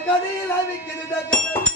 அட கதையில் அவிக்கிறது மகாராஜரா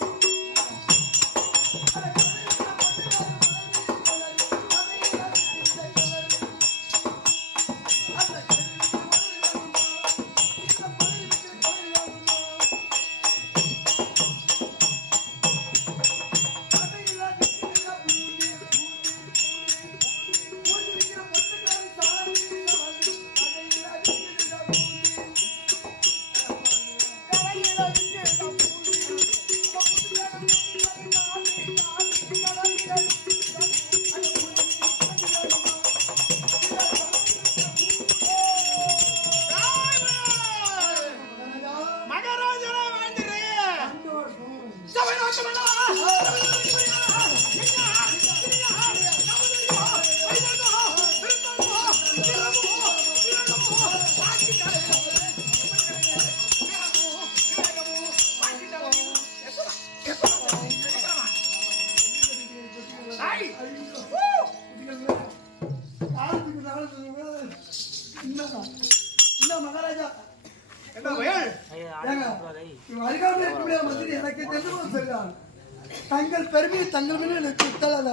தங்கள் பெருமையை தங்கள் மீது எனக்கு விட்டால் அது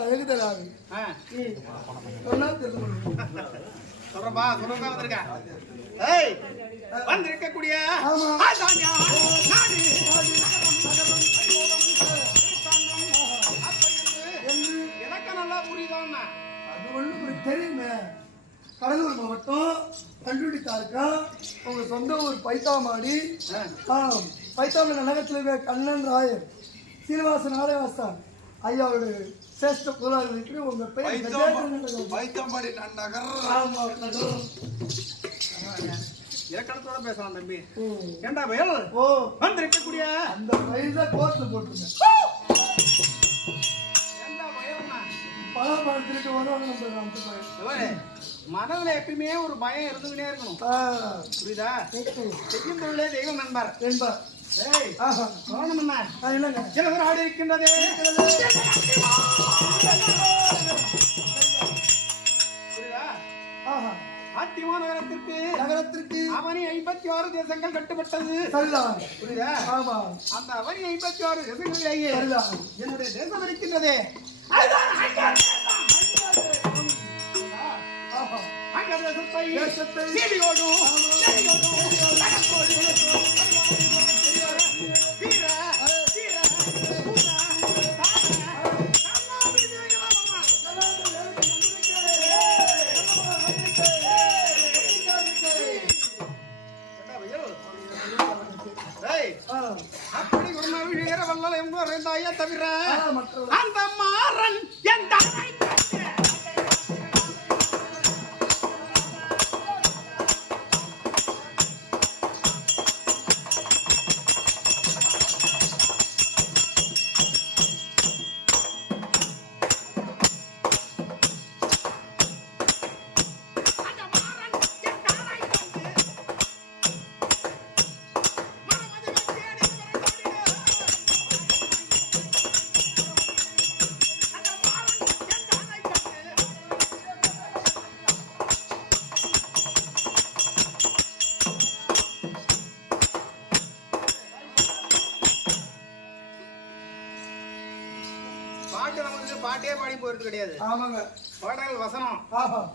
சொன்னால் தெரிந்து கொள்ளுங்கள். சொல்றப்பா சொல்றதா வந்திருக்கேன் ஏய் வந்திருக்கக்கூடிய எனக்கு நல்லா புரியுதான்னா அது உங்களுக்கு தெரியுமே கடலூர் மாவட்டம் கல்லூரி தாலுக்கா உங்க சொந்த ஊர் பைத்தாமாடி. ஆம் பைத்தாமடி நகரத்தில் இருக்கிற கண்ணன் ராயர். சீனிவாச நாராயணஸ்தான் ஐயாவோட என்று வைத்தம்படி நன்னகர் ஆமா நகரம். இலக்கணத்தோட பேசலாம் தம்பி. ஏண்டா வயல்? ஓ. வந்திருக்கக்கூடிய அந்த வயசுல கோர்த்து போட்டுருந்தேன் ஏண்டா வயல்னா? பலாப்பழத்திற்கு வருவாங்க நம்ம அந்த பையன். இவரே, மனதுல எப்பயுமே ஒரு பயம் இருந்துகிட்டே இருக்கணும். புரியுதா. செய்யும் தொழிலே தெய்வம் நண்பர் என்பார். ஏய் ஆஹா கவனம் என்ன சிலவர் ஆடு இருக்கின்றது புரியுதா ஆஹா. ஆத்திமா நகரத்திற்கு நகரத்திற்கு அவனி ஐம்பத்தி ஆறு தேசங்கள் கட்டுப்பட்டது சரிதான் புரியுதா ஆமா அந்த அவனி ஐம்பத்தி ஆறு தேசங்களிலேயே சரிதான் என்னுடைய தேசம் இருக்கின்றதே அதுதான் தேசத்தை தேசத்தை சீடியோடும், செடியோடும், அப்படி ஒரு வீர வல்லல் என்பவர் இருந்தாயே தவிர பாட்டு நமக்கு பாட்டே பாடி போறது கிடையாது. ஆமாங்க. பாடல் வசனம்.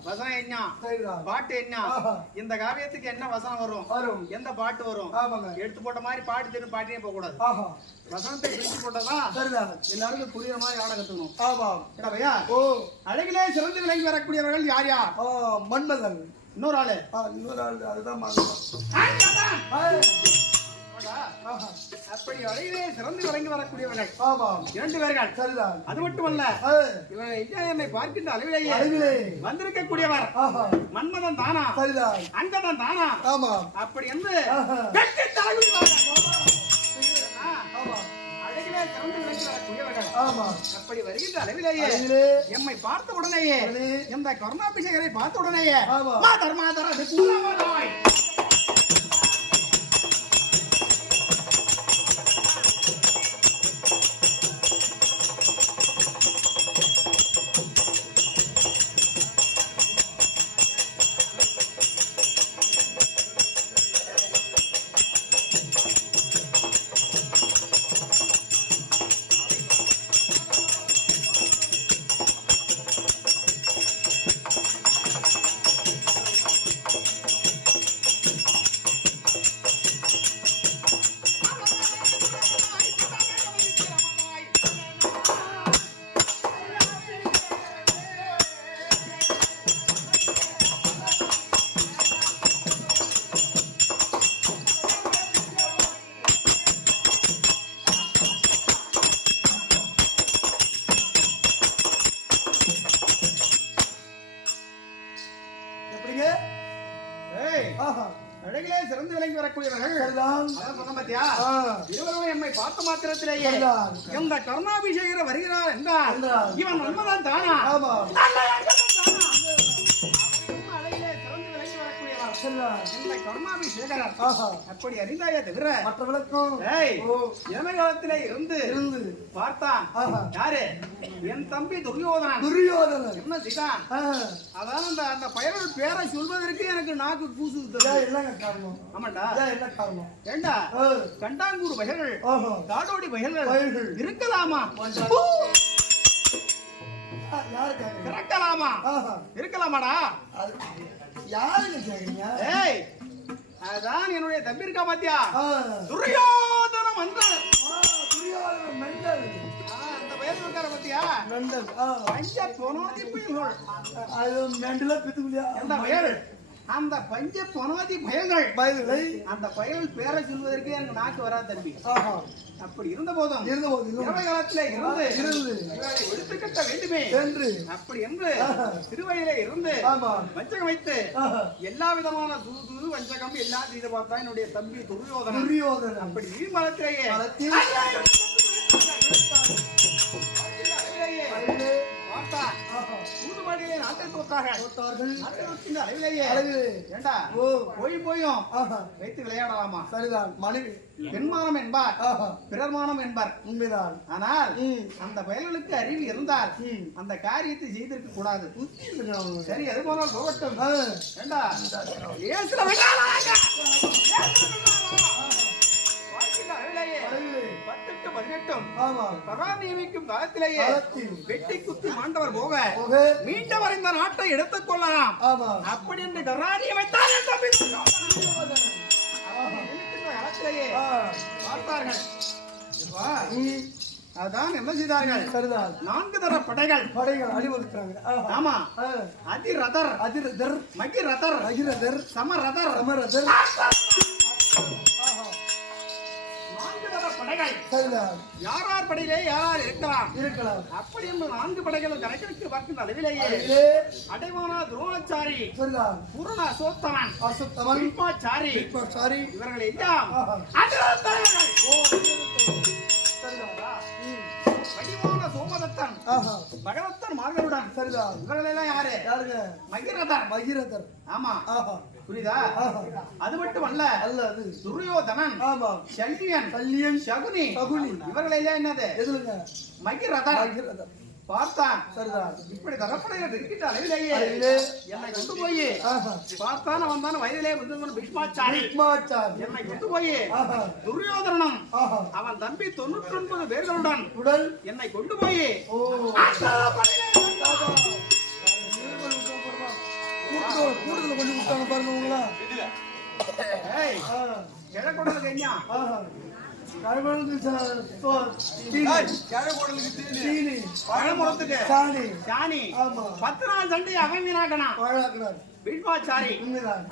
வசனம் என்ன? பாட்டு என்ன. இந்த காவியத்துக்கு என்ன வசனம் வரும்? வரும். எந்த பாட்டு வரும்? ஆமாங்க. எடுத்து போட்ட மாதிரி பாட்டு தெரியும் பாட்டியே போக கூடாது. ஆஹா. வசனத்தை பிரிச்சு போட்டதான் சரிதான் எல்லாருக்கும் புரியுற மாதிரி ஆட கத்துக்கணும். ஏடா பையா? ஓ. அழகிலே சிறந்து விளங்கி வரக்கூடியவர்கள் யார் யார்? ஆ, மன்மதன். இன்னொரு ஆளு. இன்னொரு ஆள். அதுதான் மன்மதன். அப்படி சிறந்து விளங்கி வரக்கூடியவர்கள். ஆமாம். இரண்டு பேர்கள். சரிதான். அது மட்டுமல்ல என்னை பார்க்கின்ற அளவிலேயே அறிவிலே வந்திருக்கக்கூடியவர். ஆஹா. மன்மதன் தானா? சரிதான். அங்கதன் தானா? ஆமாம். அப்படி என்று வருகின்ற அளவிலேயே எம்மை பார்த்த உடனேயே உடனே இந்த கருணாபிஷேகரை பார்த்த உடனேயே. மாதர் மாதர் அது மாத்திரத்திலேயே இந்த கருணாபிஷேகர் வருகிறார் என்றால். இவன் உண்மைதான் தானா? கருணாபிஷேகர் ஆஹா அப்படி அறிந்தாயே தவிர மற்ற விளக்கம் ஏய் ஓ. இளமை காலத்திலே இருந்து இருந்து. பார்த்தான். யாரு? என் தம்பி துரியோதனன். துரியோதனன். என்ன செய்தான் அதான் அந்த அந்த பயனோட பேரை சொல்வதற்கு எனக்கு நாக்கு கூசு என்னங்க காரணம்? ஆமாண்டா. என்ன காரணம்? ஏண்டா? கண்டாங்கூர் வயல்கள் காடோடி வயல்கள். இருக்கலாமா? ஆஹா. இருக்கலாமாடா? அது யாருங்க கேக்குறீங்க ஏய் அதான் என்னுடைய தம்பி இருக்கா பாத்தியா? ஆ, துரியோதன மந்தர் ஆ, துரியோதனன் மெண்டல் அந்த வயல் இருக்கார பாத்தியா? மெண்டல் பொனோதி புயல்கள் அது மெண்டலா பித்துக்குலியா அந்த வயல் அந்த பஞ்ச பொனோதி பயங்கள். பயல்களை அந்த பயல் பேரை சொல்வதற்கு எனக்கு நாக்கு வராது தம்பி. அப்படி இருந்த போதும் இருந்த போது இளமை காலத்துல இருந்து இருந்து. இவரை ஒழித்து கட்ட வேண்டுமே. என்று. அப்படி என்று. திருவயிலே இருந்து வஞ்சகம் வைத்து எல்லா விதமான சூது வஞ்சகம் எல்லாம் செய்து பார்த்தா என்னுடைய தம்பி துரியோதனன். துரியோதனன். அப்படி களத்தில் அழகிலே, பார்த்தா சூதுமடியிலே நாட்டை தோற்றார்கள் தோற்றார்கள். நாட்டை தோற்றின அளவிலேயே அழகிலே, ஏண்டா? ஓ போய் போயும். வைத்து விளையாடலாமா? சரிதான். மனைவி பெண்மானம் என்பார். பிறர்மானம் என்பார். உண்மைதான். ஆனால். அந்த பயல்களுக்கு அறிவு இருந்தால். அந்த காரியத்தை செய்திருக்க கூடாது. சரி அது போனால் போகட்டும். ஏண்டா? ஏசுல. வாழ்க்கையில் பதினெட்டும் நியமிக்கும் காலத்திலேயே காலத்தில் வெட்டி குத்தி மாண்டவர் போக மீண்டவர் இந்த நாட்டை எடுத்துக் கொள்ளலாம். அப்படி என்று. இருக்கின்ற காலத்திலேயே பார்த்தார்கள். அதான் என்ன செய்தார்கள்? சரிதான். நான்கு தர படைகள். படைகள் ஆஹா. ஆமா. அதிரதர். அதிரதர். மகிரதர். அகிரதர் சமரதர். அமரதர் ஆஹா. நான்கு தர படைகள். சரிதான் யார் யார் படையிலே யார் யார் இருக்கலாம்? இருக்கலாம். அப்படி என்று நான்கு படைகளும் கணக்கெடுத்து பார்க்கின்ற அளவிலேயே அடைவானா துரோணாச்சாரி பூரண அசோத்தமன் அசுத்தமன். பீஷ்மாச்சாரி சாரி இவர்கள் எல்லாம் வடிவான சோமதத்தன் பகவத்தன் மார்களுடன். சரிதான் இவர்கள் எல்லாம் யாரு? யாருங்க? மகிரதர். பகிரதர் ஆமா. ஆஹா. புரியுதா? அது மட்டும் அல்ல அல்ல அது. துரியோதனன் ஆமா. சல்லியன் கல்லியன் சகுனி சகுனி. இவர்கள் எல்லாம் என்னது? எதுலுங்க? மகிரதர் பகிரதர் பார்த்தான். சரிதான். இப்படி தரப்படையில் அளவிலேயே அளவிலே. என்னை கொண்டு போய். பார்த்தான் வந்தான் வயதிலே வந்து பீஷ்மாச்சாரி. என்னை கொண்டு போய். ஆஹா. அவன் தம்பி தொண்ணூற்றி ஒன்பது பேர்களுடன் உடல். என்னை கொண்டு போய். கூட்டத்துல கூட்டத்துல கொண்டு விட்டாங்க பாருங்க உங்களா?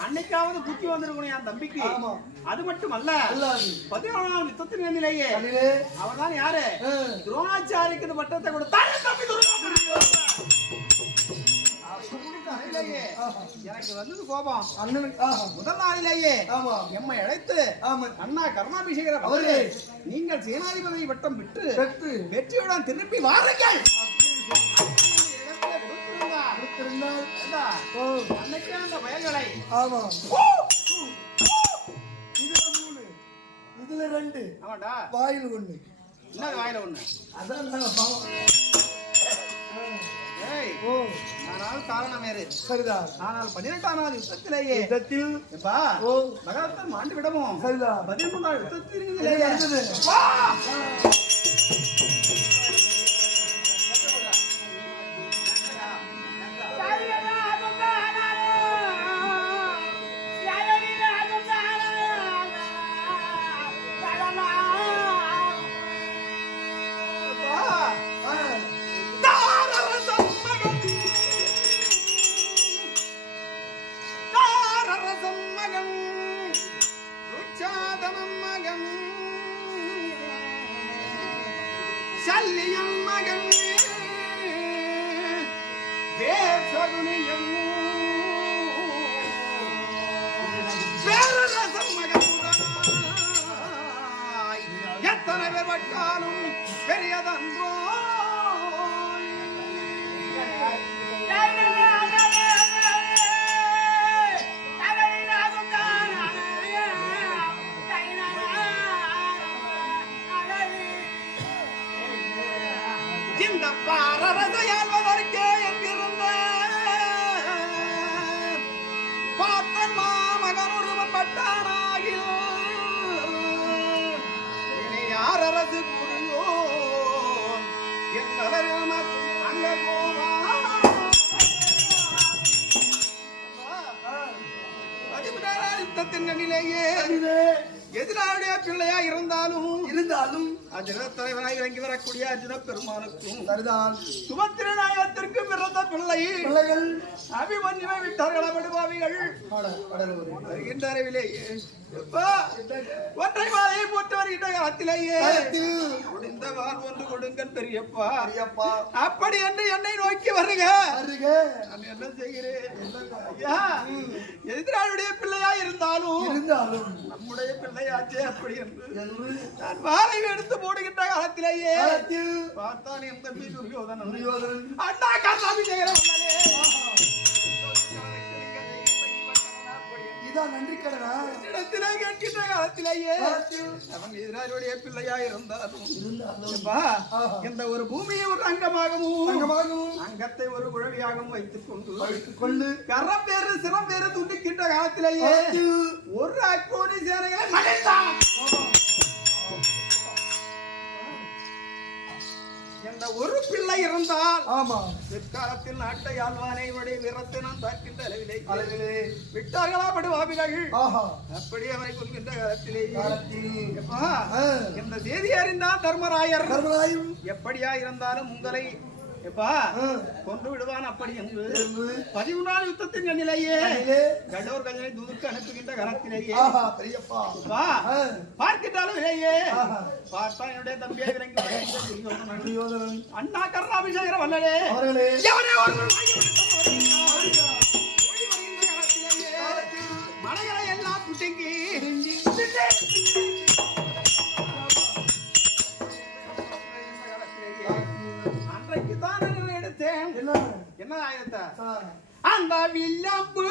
அன்னைக்காவது புத்தி வந்திருக்கணும் என் தம்பிக்கு. அது மட்டுமல்ல அல்லாது பதினேழாம் யுத்தத்தின் வேண்டிலேயே அதிலே அவன் தான் யாரு துரோணாச்சாரிக்கு பட்டத்தை கொடுத்தான் எனக்கு வந்தது கோபம். அண்ணனுக்கு முதல் நாளிலேயே எம்மை அழைத்து அண்ணா கருணாபிஷேகர் அவர்களே நீங்கள் சேனாதிபதி வட்டம் விட்டு பெற்று வெற்றியுடன் திருப்பி வாருங்கள். அன்னைக்கே அந்த பயல்களை ஆமா. இதுல மூணு. இதுல ரெண்டு. வாயில் ஒண்ணு. என்ன வாயில ஒண்ணு? அதான் பாவம். ஆனால் காரணம் வேறு. சரிதான் ஆனால் பன்னிரெண்டாம் நாள் யுத்தத்திலேயே. யுத்தத்தில்? ஓ. மகரத்தன் மாண்டு விடவும். சரிதான் பதிமூன்றாம் யுத்தத்தில் இருந்தது பெரியதன்றோ அர்ஜுன தலைவனாய் இறங்கி வரக்கூடிய அர்ஜுன பெருமானுக்கும் சரிதான். சுபத்திர பிள்ளை பிள்ளைகள். அபிமன்யுவை விட்டார்கள் படுபாவிகள் வருகின்ற அறிவிலேயே எப்பா, ஒற்றை மாலையை போட்டு வருகின்ற காலத்திலேயே காலத்தில். முடிந்த வாழ் ஒன்று கொடுங்கள் பெரியப்பா. ஐயப்பா அப்படி என்று என்னை நோக்கி வருக. நான் என்ன செய்கிறேன்? எதிராளுடைய பிள்ளையா இருந்தாலும் இருந்தாலும். நம்முடைய பிள்ளையாச்சே அப்படி என்று நான் எடுத்து போடுகின்ற காலத்திலேயே காலத்தில். பார்த்தான் என் தம்பி துரியோதனன். அண்ணா காசாமி நன்றி கடனா? இடத்திலே கேட்கின்ற காலத்திலேயே அவன் பிள்ளையா இருந்தாலும். இந்த ஒரு பூமியை ஒரு அங்கமாகவும் தங்கமாகவும் அங்கத்தை ஒரு குழவியாகவும் வைத்துக் கொண்டு வைத்துக் கொண்டு கரம் வேறு சிரம் வேறு துண்டிக்கின்ற காலத்திலேயே ஒரு அக்கோடி சேனைகளை மறைத்தான் இந்த ஒரு பிள்ளை இருந்தால் ஆமா. பிற்காலத்தில் நாட்டை ஆழ்வானை உடைய வீரத்தை நான் பார்க்கின்ற அளவிலே அளவிலே. விட்டார்களா படுவாபிகள்? ஆஹா. அப்படி அவரை கொள்கின்ற காலத்திலே. இந்த தேதி அறிந்தால் தர்மராயர்? கர்மராயும் எப்படியா இருந்தாலும் உங்களை எப்பா கொண்டு விடுவான் அப்படி என்று என்று பதிமூணாம் யுத்தத்தின் எண்ணிலேயே அதிலே கடோர் கஞ்சனை தூதுக்கு அனுப்புகின்ற ஆ, பார்க்கின்றாலும் இல்லையே. பார்த்தா என்னுடைய தம்பியை. துரியோதனன். அண்ணா கருணாபிஷேகர வல்லலே அவர்களே. ఆయన అంబ విల్లంబు